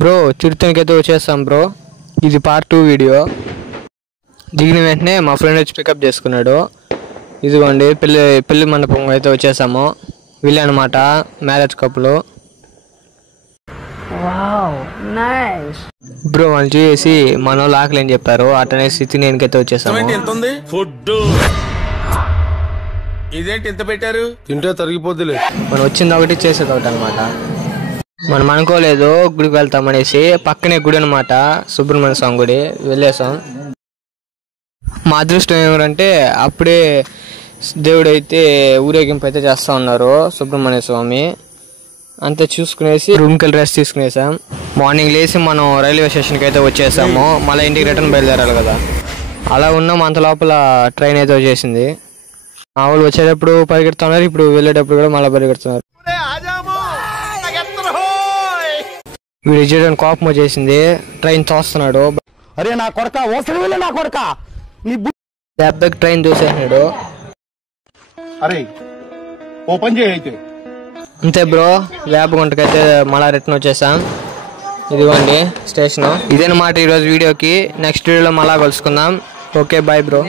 Bro తిరుపతికి అయితే వచ్చేస్తాం బ్రో. ఇది పార్ట్ 2 వీడియో. దిగిన వెంటనే మా ఫ్రెండ్ వచ్చి పికప్ చేసుకున్నాడు. ఇదిగోండి పెళ్లి మండపం అయితే వచ్చేసాము. వీళ్ళే అనమాట మ్యారేజ్ కప్పులు. బ్రో వాళ్ళు చూసి మన వాళ్ళు ఆకలి అని చెప్పారు. అటనే స్థితి నేనకైతే వచ్చేసాము. ఇదేంటి ఎంత పెట్టారు? తింటే తరిగిపోద్దులే. మనం వచ్చింది ఒకటి చేసేది ఒకటి అనమాట. మనం అనుకోలేదు గుడికి వెళ్తామనేసి. పక్కనే గుడి అనమాట, సుబ్రహ్మణ్య స్వామి గుడి. వెళ్ళేసాం. మా అదృష్టం ఏమిటంటే అప్పుడే దేవుడైతే ఊరేగింపు అయితే చేస్తూ ఉన్నారు, సుబ్రహ్మణ్య స్వామి. అంతా చూసుకునేసి రూమ్కి వెళ్ళి రెస్ట్ తీసుకునేసాం. మార్నింగ్ లేచి మనం రైల్వే స్టేషన్కి అయితే వచ్చేసాము. మళ్ళీ ఇంటికి రిటర్న్ బయలుదేరాలి కదా. అలా ఉన్నాం. అంత లోపల ట్రైన్ అయితే వచ్చేసింది. మా వాళ్ళు వచ్చేటప్పుడు పరిగెడుతున్నారు, ఇప్పుడు వెళ్ళేటప్పుడు కూడా మళ్ళీ పరిగెడుతున్నారు. వీడు చేయడానికి కోపం వచ్చేసింది. ట్రైన్ తోస్తున్నాడు. అరే నా కొడక ఓసలి నా కొడక దెబ్బకి ట్రైన్ దూసేసినాడు. అరే ఓపెన్ చేయైతే అంతే బ్రో. వేపగుంటకైతే మళ్ళీ రిటర్న్ వచ్చేసాం. ఇదిగోండి స్టేషన్. ఇదేనమాట ఈరోజు వీడియోకి. నెక్స్ట్ వీడియోలో మళ్ళా కలుసుకుందాం. Okay bye bro.